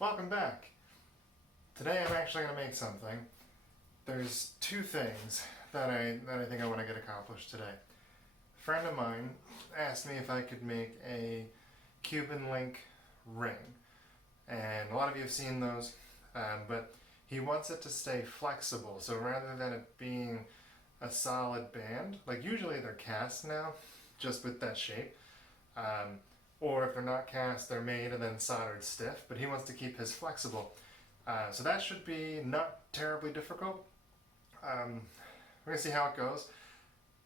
Welcome back. Today I'm actually going to make something. There's two things that I think I want to get accomplished today. A friend of mine asked me if I could make a Cuban link ring. And a lot of you have seen those, but he wants it to stay flexible. So rather than it being a solid band, like usually they're cast now, just with that shape. Or if they're not cast, they're made and then soldered stiff, but he wants to keep his flexible. So that should be not terribly difficult. We're going to see how it goes.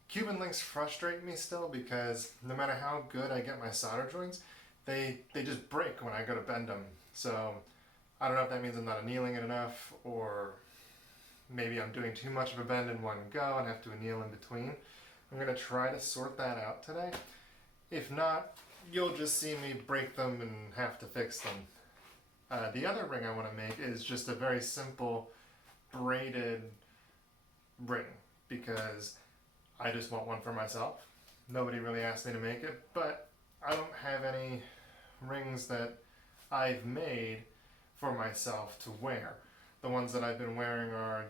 Cuban links frustrate me still because no matter how good I get my solder joints, they just break when I go to bend them. So I don't know if that means I'm not annealing it enough, or maybe I'm doing too much of a bend in one go and have to anneal in between. I'm going to try to sort that out today. If not, you'll just see me break them and have to fix them. The other ring I want to make is just a very simple braided ring because I just want one for myself. Nobody really asked me to make it, but I don't have any rings that I've made for myself to wear. The ones that I've been wearing are,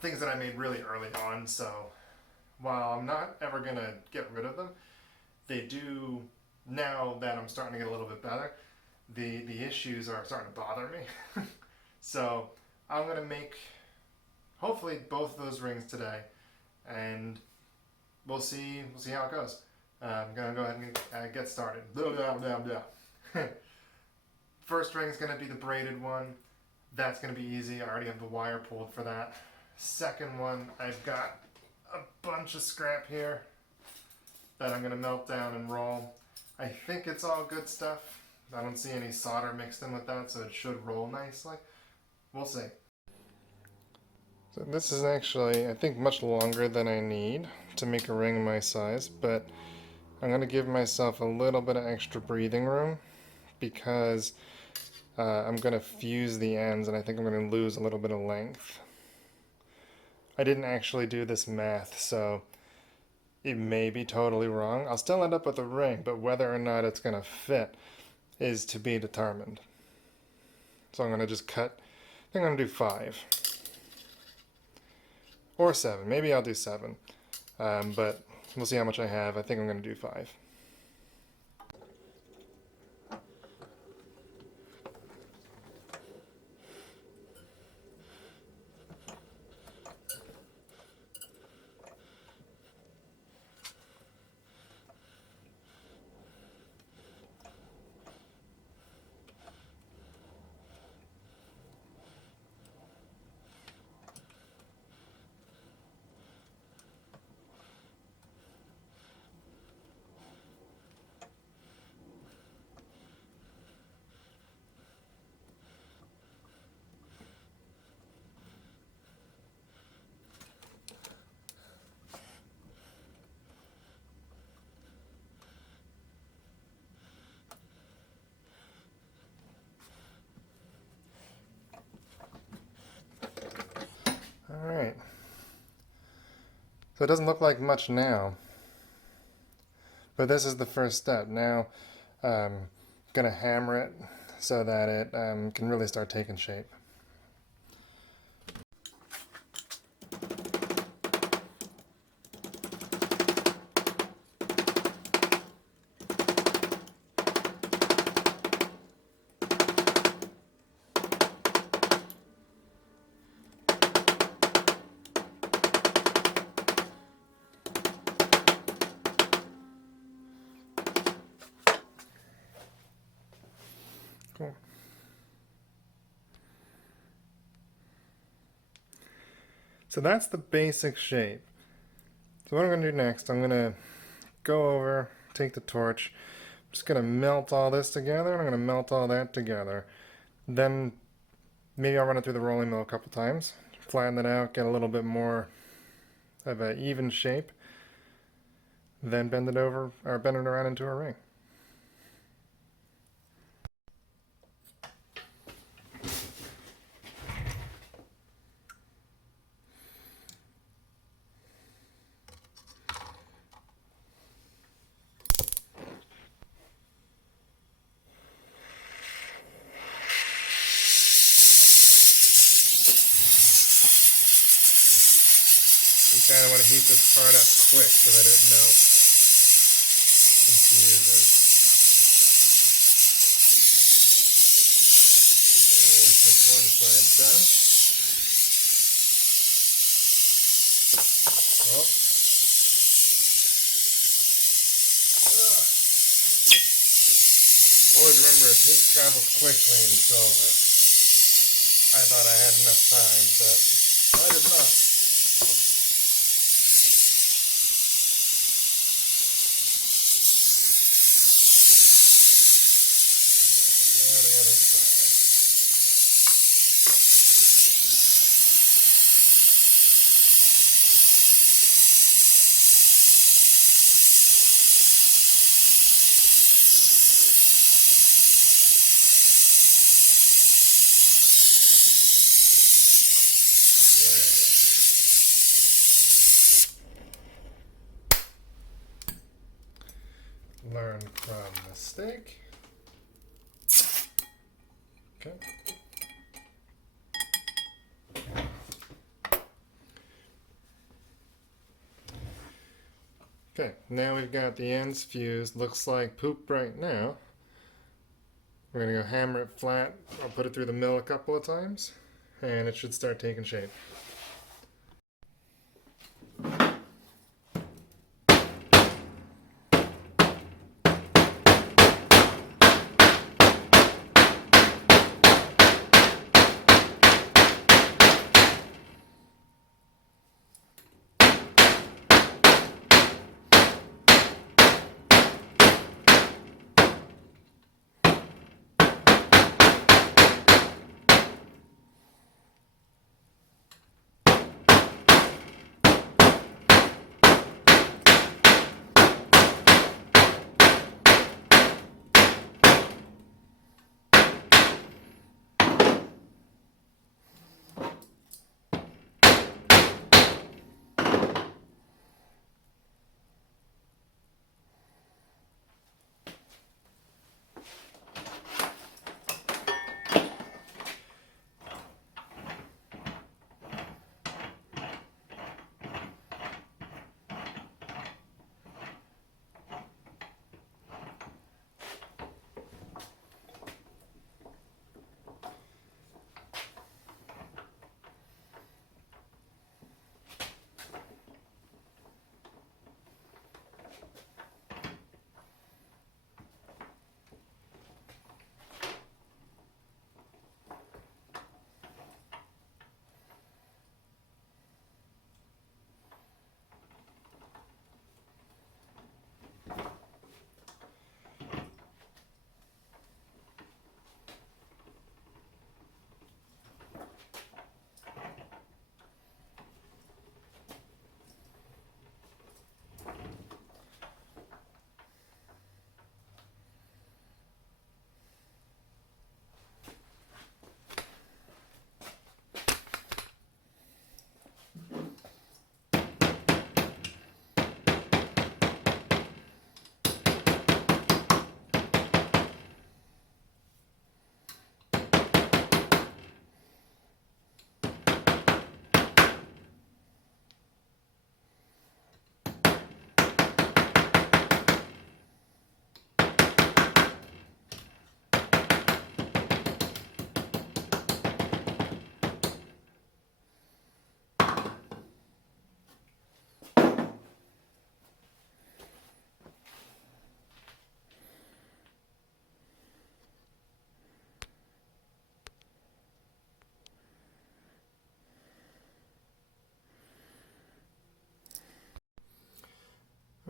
things that I made really early on, so while I'm not ever going to get rid of them, they do, now that I'm starting to get a little bit better, the issues are starting to bother me. So I'm going to make hopefully both of those rings today, and we'll see how it goes. I'm going to go ahead and get started. First ring is going to be the braided one. That's going to be easy. I already have the wire pulled for that. Second one, I've got a bunch of scrap here that I'm going to melt down and roll. I think it's all good stuff. I don't see any solder mixed in with that, so it should roll nicely. We'll see. So this is actually, I think, much longer than I need to make a ring my size, but I'm going to give myself a little bit of extra breathing room because I'm going to fuse the ends and I think I'm going to lose a little bit of length. I didn't actually do this math, so it may be totally wrong. I'll still end up with a ring, but whether or not it's going to fit is to be determined. So I'm going to just cut, I think I'm going to do 5. Or 7. Maybe I'll do 7. But we'll see how much I have. I think I'm going to do 5. Alright. So it doesn't look like much now, but this is the first step. Now I'm going to hammer it so that it can really start taking shape. Cool. So that's the basic shape. So what I'm going to do next, I'm going to go over, take the torch, I'm just going to melt all this together, and I'm going to melt all that together. Then maybe I'll run it through the rolling mill a couple times, flatten it out, get a little bit more of an even shape, then bend it over, or bend it around into a ring. You kind of want to heat this part up quick so that it melts and fuses. That's one side done. Oh. Always remember, heat travels quickly in silver. I thought I had enough time, but I did not. Now the other side. Learn from mistake. Okay. Okay, now we've got the ends fused. Looks like poop right now. We're gonna go hammer it flat. I'll put it through the mill a couple of times, and it should start taking shape.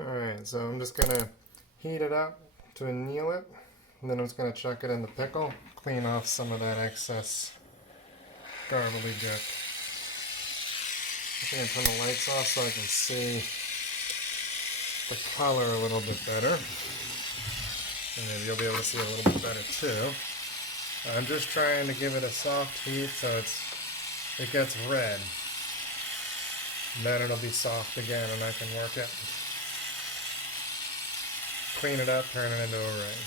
Alright, so I'm just going to heat it up to anneal it, and then I'm just going to chuck it in the pickle, clean off some of that excess gobbledygook. I'm going to turn the lights off so I can see the color a little bit better, and maybe you'll be able to see a little bit better too. I'm just trying to give it a soft heat so it gets red. Then it'll be soft again and I can work it. Clean it up, turn it into a ring.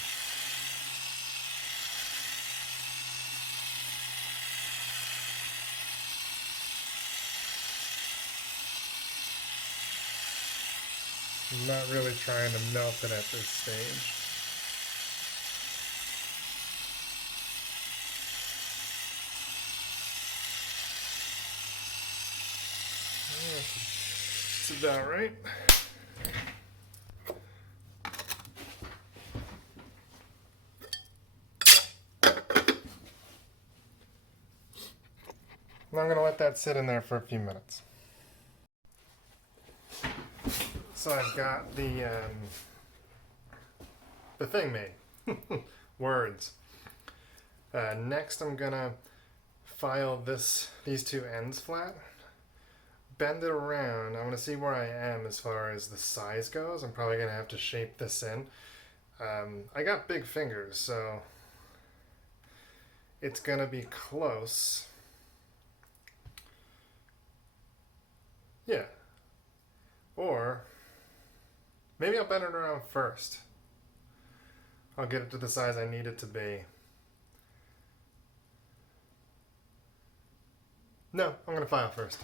I'm not really trying to melt it at this stage. That's about right. And I'm going to let that sit in there for a few minutes. So I've got the thing made. Words. Next I'm going to file these two ends flat. Bend it around. I want to see where I am as far as the size goes. I'm probably going to have to shape this in. I got big fingers, so it's going to be close. Yeah. Or maybe I'll bend it around first. I'll get it to the size I need it to be. No, I'm going to file first.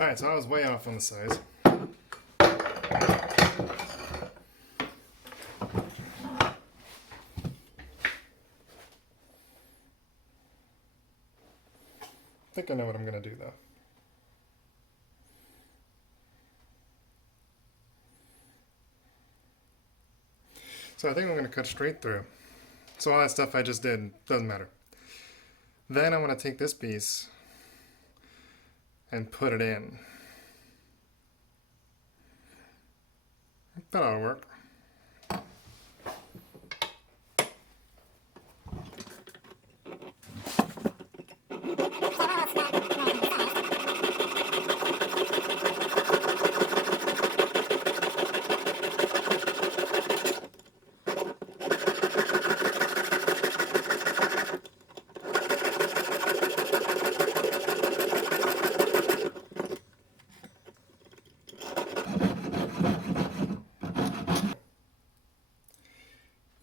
Alright, so I was way off on the size. I think I know what I'm going to do though. So I think I'm going to cut straight through. So all that stuff I just did doesn't matter. Then I want to take this piece and put it in. That ought to work.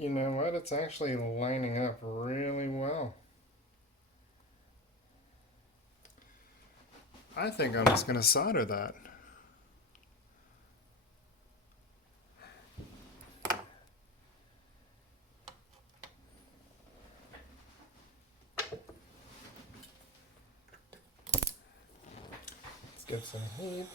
You know what? It's actually lining up really well. I think I'm just going to solder that. Let's get some heat.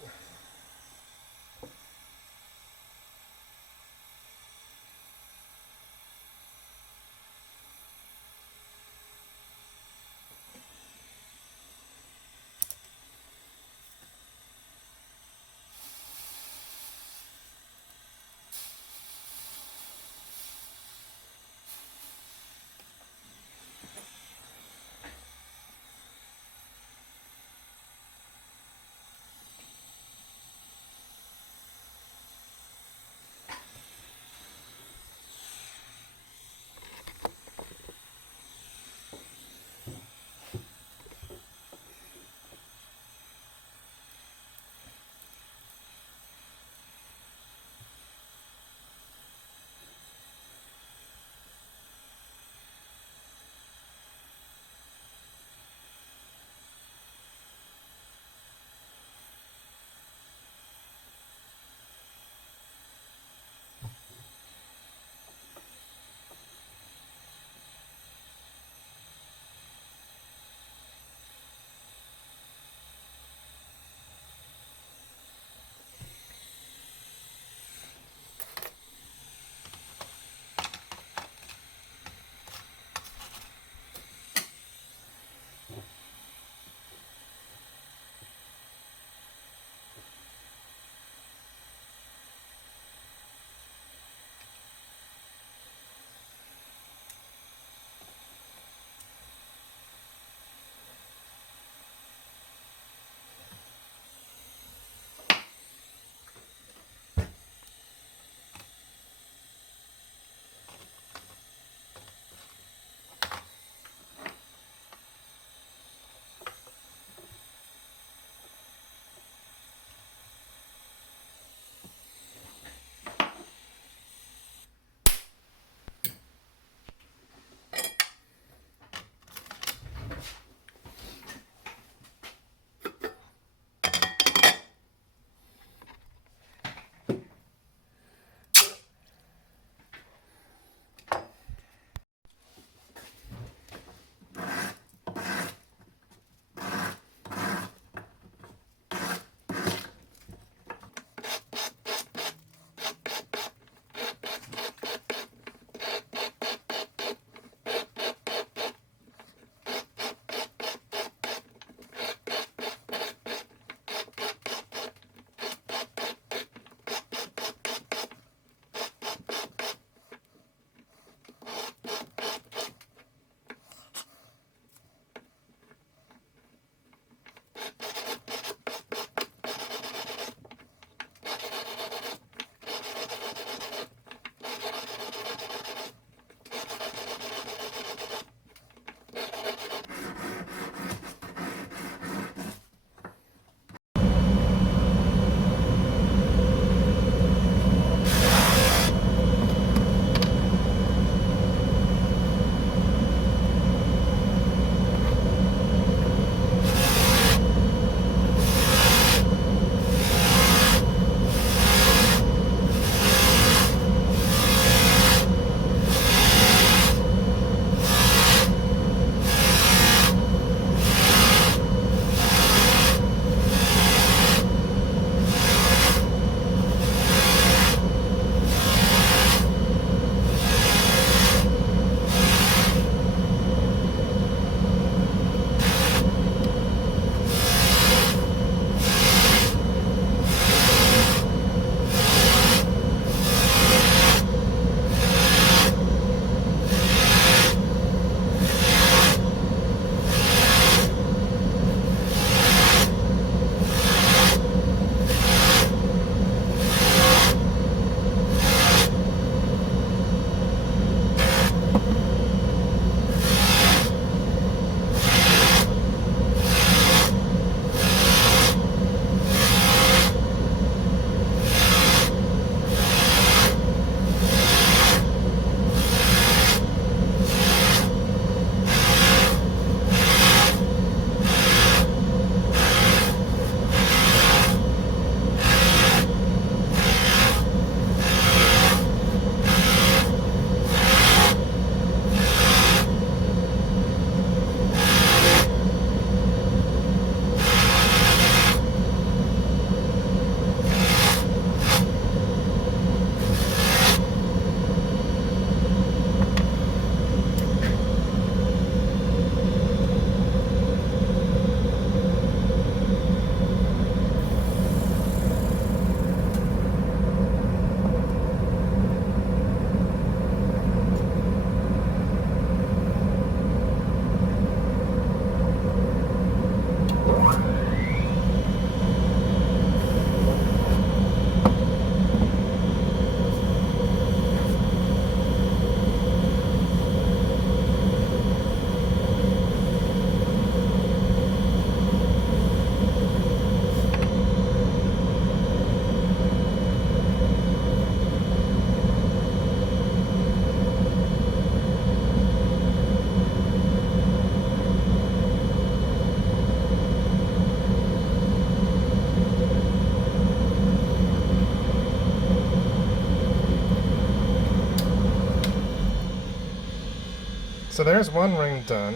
So there's one ring done.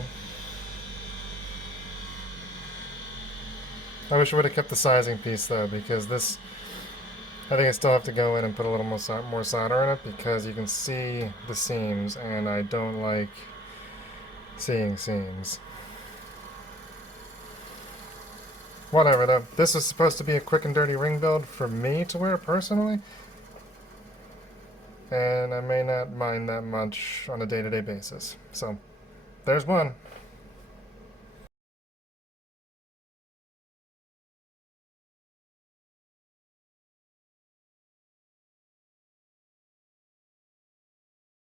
I wish I would have kept the sizing piece though, because this, I think I still have to go in and put a little more solder in it, because you can see the seams and I don't like seeing seams. Whatever, though. This was supposed to be a quick and dirty ring build for me to wear personally, and I may not mind that much on a day-to-day basis. So, there's one.